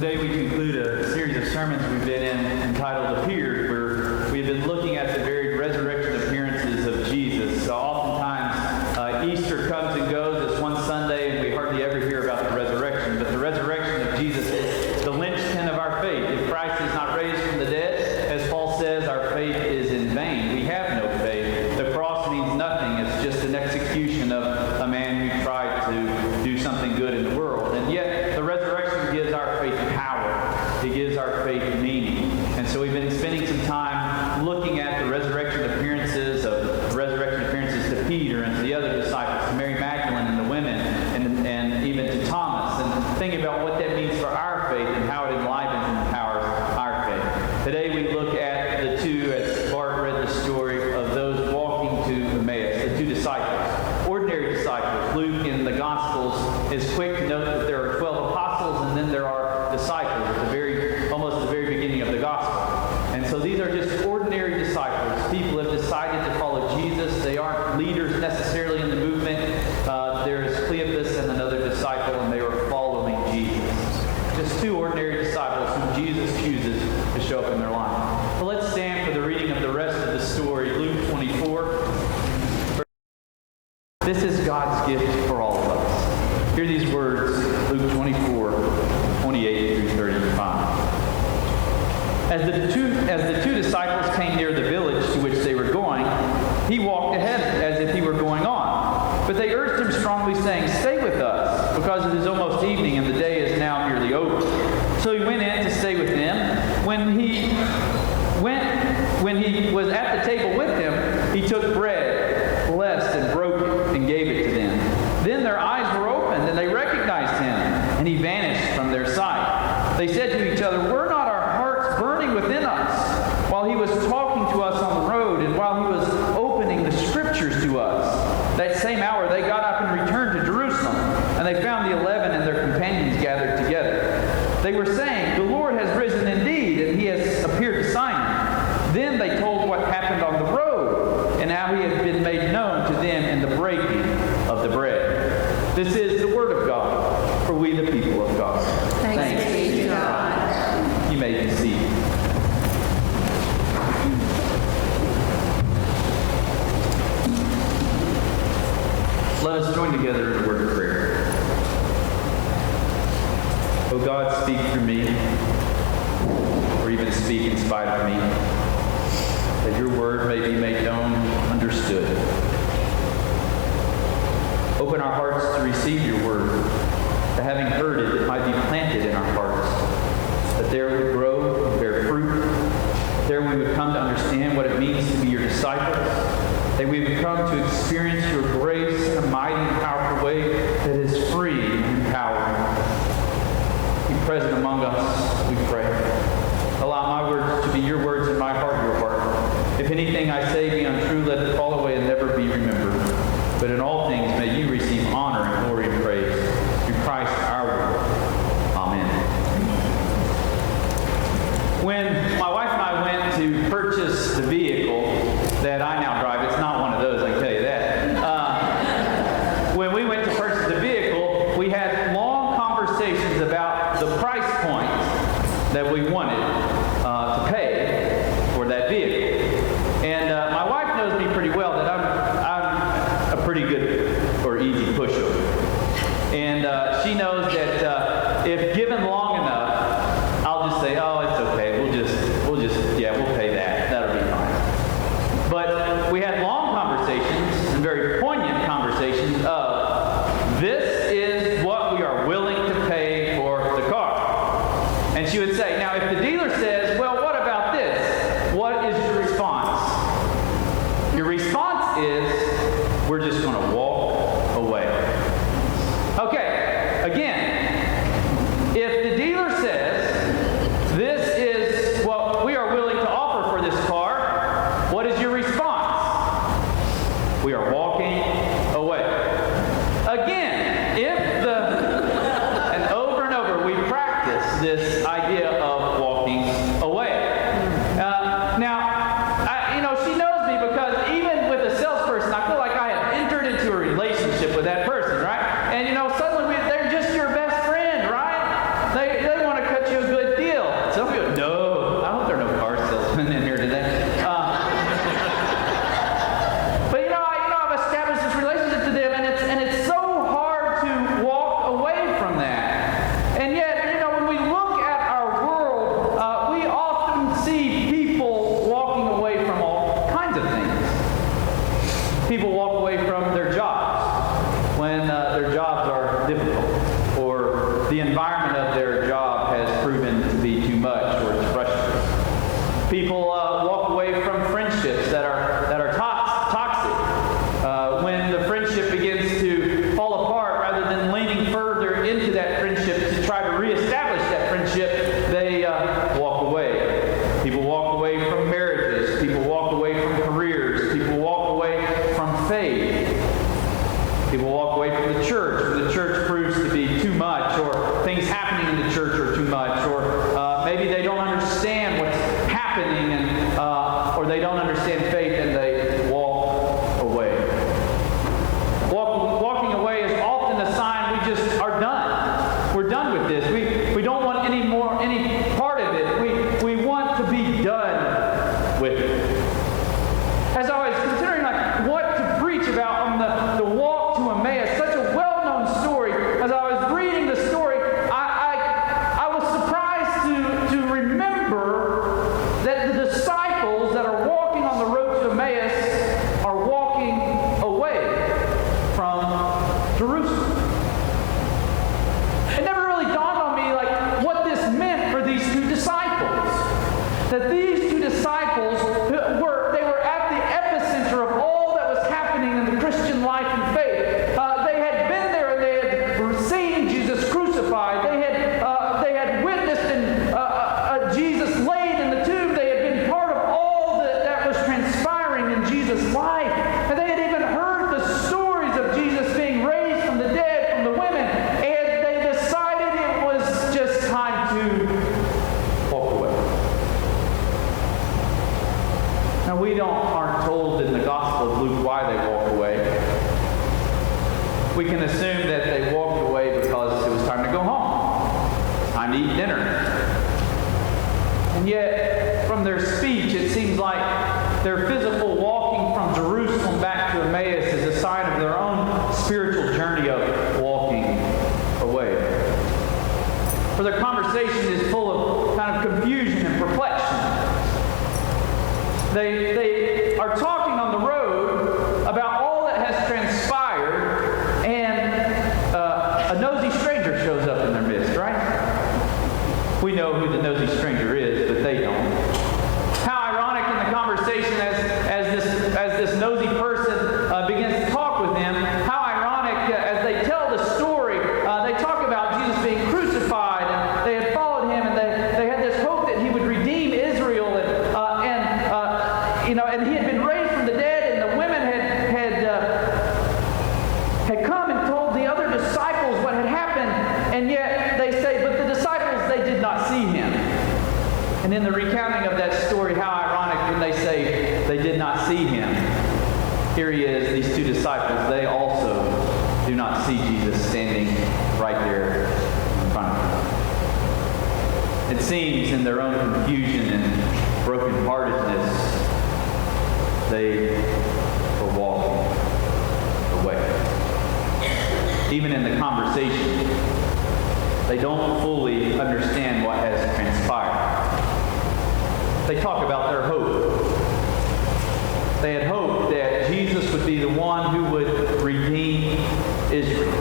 Today we conclude a series of sermons we've been in entitled Appeared, where we've been looking at the varied resurrection appearances of Jesus. Oftentimes Easter comes and goes. It's one Sunday and we hardly ever hear about the resurrection. But the resurrection of Jesus is the linchpin of our faith. If Christ is not raised from the dead, as Paul says, our faith is in vain. We have no faith. The cross means nothing. It's just an execution of a man who tried to do something good in the world. And yet the resurrection gives our faith power. It gives our faith meaning. And so we've been spending some time looking at the resurrection appearances to Peter and to the other disciples, to Mary Magdalene and the women, and even to Thomas, and thinking about what that means for our faith and how it enlivens and empowers our faith. Today we look at the two, as Bart read the story of those walking to Emmaus, the two disciples, ordinary disciples. Luke in the Gospels is quick to note that there are 12 apostles and then there are disciples at almost the very beginning of the Gospel. And so these are just ordinary disciples. People have decided to follow Jesus. They aren't leaders necessarily in the movement. There is Cleopas and another disciple, and they were following Jesus. Just two ordinary disciples whom Jesus chooses to show up in their life. So let's stand for the reading of the rest of the story. Luke 24. This is God's gift for all of us. Hear these words, Luke 24, 28 through 35. As the two disciples came near the village to which they were going, he walked ahead as if he were going on. But they urged him strongly, saying, "Stay with us, because it is almost evening, and the day is now nearly over." So he went in to stay with them. When he was at the table with them, he took bread, blessed and broke it, and gave it to them. Then their eyes were opened, and they recognized him, and he vanished from their sight. They said to each other, "Were not our hearts burning within us while he was talking to us on the road, and while he was opening the scriptures to us?" That same hour they got up and returned to Jerusalem, and they found the 11 and their companions gathered together. They were saying, "The Lord has risen indeed, and he has appeared to Simon." Then they told what happened on the road, and how he had been made known to them in the breaking of the bread. This is the word of God, for we the people of God. Thanks be to God. You may be seated. Let us join together in a word of prayer. O God, speak through me, or even speak in spite of me, that your word may be made known, understood. Open our hearts to receive your word, that having heard it, it might be planted in our hearts, that there would grow and bear fruit, that there we would come to understand what it means to be your disciples, that we would come to experience your grace in a mighty and powerful way that is free and empowering. Be present among us, we pray. Allow my words to be your words and my heart your heart. If anything I say be untrue, let it fall away and never be remembered. But in all things may you receive honor and glory and praise through Christ our Lord. Amen. When my wife and I went to purchase the vehicle that I now drive, it's not one of those, I can tell you that. When we went to purchase the vehicle, we had long conversations about the price point that we wanted to pay for that vehicle. And my wife knows me pretty well, that I'm a pretty good or easy pushover. And she knows that if given long enough, I'll just say, "Oh, it's okay. We'll just that these two disciples they were at the epicenter of all that was happening in the Christian life and faith. They had been there and they had seen Jesus crucified. They had witnessed Jesus laid in the tomb. They had been part of all that was transpiring in Jesus' life. And they had even heard the stories of Jesus being raised from the dead, from the women. And they decided it was just time to walk away. Now we aren't told in the Gospel of Luke why they walked away. We can assume that they walked away because it was time to go home. Time to eat dinner. And yet, from their speech, it seems like their physical walking from Jerusalem back to Emmaus is a sign of their own spiritual journey of walking away. For their conversation is full of kind of confusion and perplexion. They are talking on the road about all that has transpired, and a nosy stranger shows up in their midst, right? We know who the nosy stranger is, but they don't. How ironic in the conversation as this nosy person begins to talk with them, how ironic as they tell the story, they talk about Jesus being crucified, and they had followed him, and they had this hope that he would redeem Israel, and he had been raised from the dead, and the women had come and told the other disciples what had happened, and yet they say, but the disciples, they did not see him. And in the recounting of that story, how ironic when they say they did not see him. Here he is, these two disciples, they also do not see Jesus standing right there in front of them. It seems in their own confusion and brokenheartedness, they were walking away. Even in the conversation, they don't fully understand what has transpired. They talk about their hope. They had hoped that Jesus would be the one who would redeem Israel.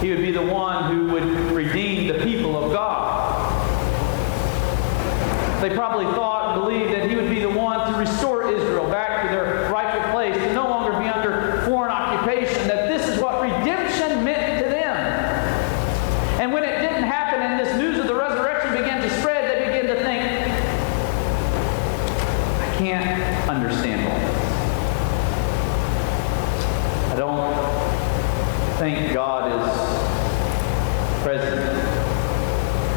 He would be the one who would redeem the people of God. They probably thought and believed that he would be the one to restore Israel back to their rightful place, to no longer be under foreign occupation, that this is what redemption meant to them. And when it didn't happen and this news of the resurrection began to spread, they began to think, I can't understand all this. I don't think God is present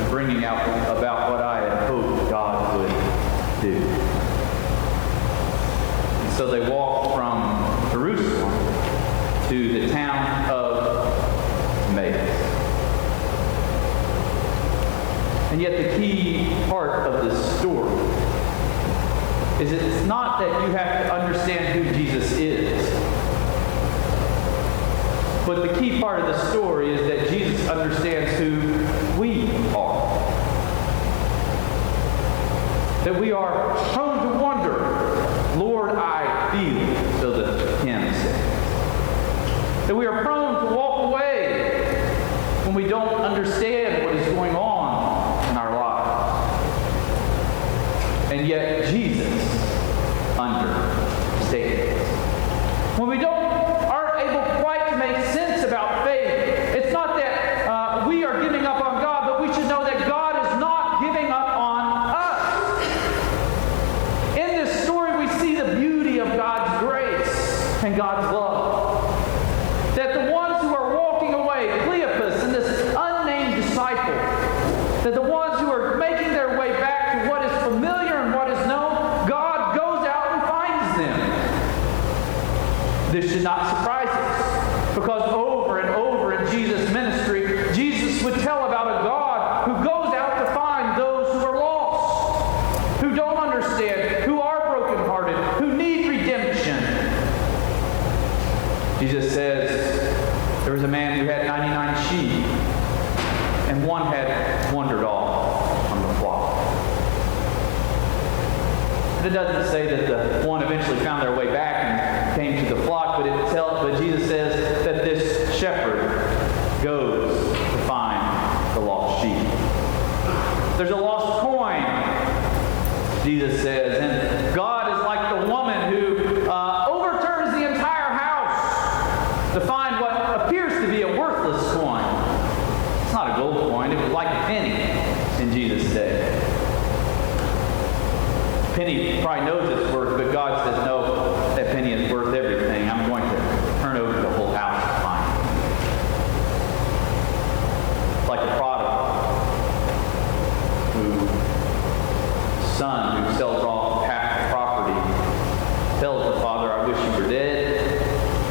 in bringing out about what I had hoped God would do. And so they walked from Jerusalem to the town of Emmaus. And yet the key part of this story is it's not that you have to understand who Jesus is. But the key part of the story is that Jesus understands who we are. That we are prone to wonder, Lord, I feel, so the hymn says. That we are prone to walk away when we don't understand what is going on in our lives. And yet Jesus understands. When we aren't able quite to make sense about faith, it's not that we are giving up on God, but we should know that God is not giving up on us. In this story, we see the beauty of God's grace and God's love. That the ones who are walking away, Cleopas and this unnamed disciple, that the ones who are making their way back to what is familiar and what is known, God goes out and finds them. This should not surprise us, because over and over in Jesus' ministry, Jesus would tell about a God who goes out to find those who are lost, who don't understand, who are brokenhearted, who need redemption. Jesus says there was a man who had 99 sheep, and one had wandered off from the flock. It doesn't say that the one eventually found their way back and came to the flock, but Jesus says that this shepherd goes to find the lost sheep. There's a lost coin, Jesus says. And God is like the woman who overturns the entire house to find what appears to be a worthless coin. It's not a gold coin. It was like a penny in Jesus' day. Penny probably knows its worth, but God says, no, that penny is worth everything. I'm going to turn over the whole house to find it. Like the prodigal son who sells off half the property, tells the father, I wish you were dead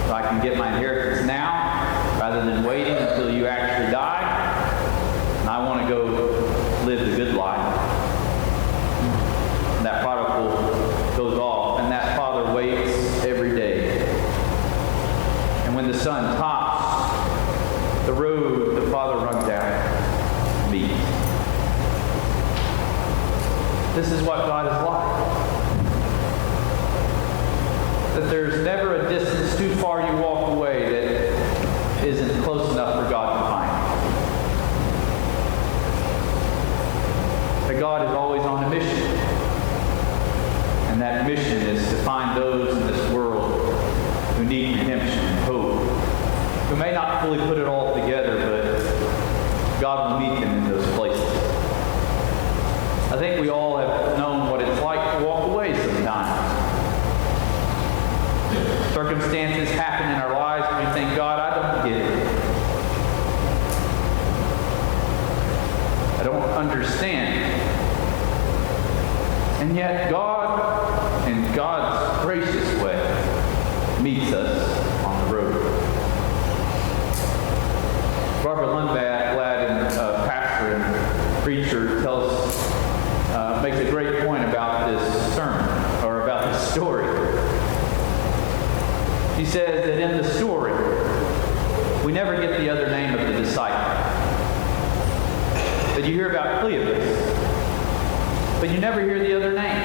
so I can get my inheritance now rather than waiting until you actually die. And I want to go live the good life. And that prodigal goes off, and that father waits every day. And when the sun tops the road, the father runs down, meets. This is what God is like. That there's never a distance too far you walk away that isn't close enough for God to find. That God is always on a mission. And that mission is to find those in this world who need redemption and hope, who may not fully put it all together, but God will meet them in those places. I think we all have known what it's like to walk away sometimes. Circumstances happen in our lives and we think, God, I don't get it. I don't understand. And yet God, in God's gracious way, meets us on the road. Barbara Lundblad, pastor and preacher, makes a great point about this sermon, or about this story. He says that in the story, we never get the other name of the disciple. But you hear about Cleopas, but you never hear the other name.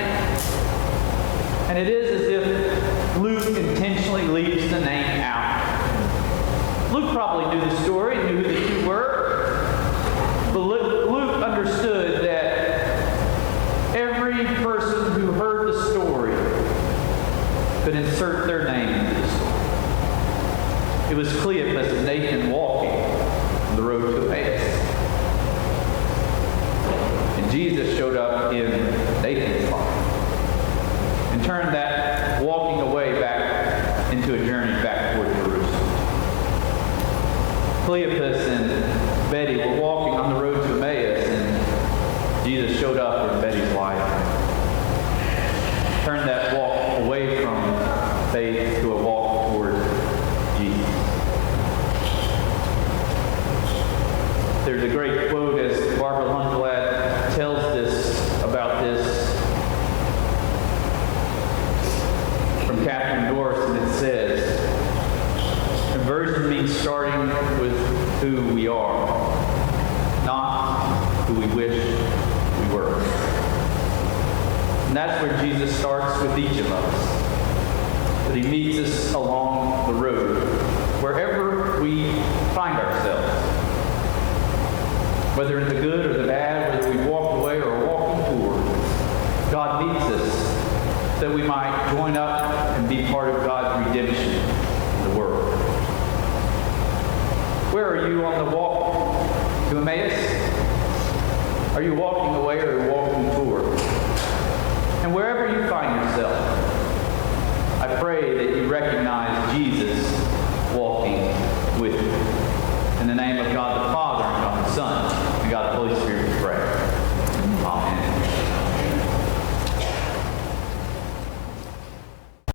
And it is as if Luke intentionally leaves the name out. Luke probably knew the story, knew who the two were, but Luke understood that every person who heard the story could insert their name into the story. It was Cleopas and Nathan walking on the road to Emmaus. And Jesus showed up in Nathan's life and turned that walking away back into a journey back toward Jerusalem. Cleopas and Betty were walking on the road to Emmaus, and Jesus showed up in Betty's life. Turned that walk away from faith to a walk toward Jesus. There's a great quote as Barbara Lundblad tells about this from Catherine Doris, and it says, conversion means starting with who we are, not who we wish we were. And that's where Jesus starts with each of us. That he meets us along the road, wherever we find ourselves. Whether in the good or the bad, whether we walk away or are walking toward, God meets us that we might join up and be part of God's redemption in the world. Where are you on the walk to Emmaus? Are you walking away or are you walking toward? And wherever you find yourself, I pray that you recognize Jesus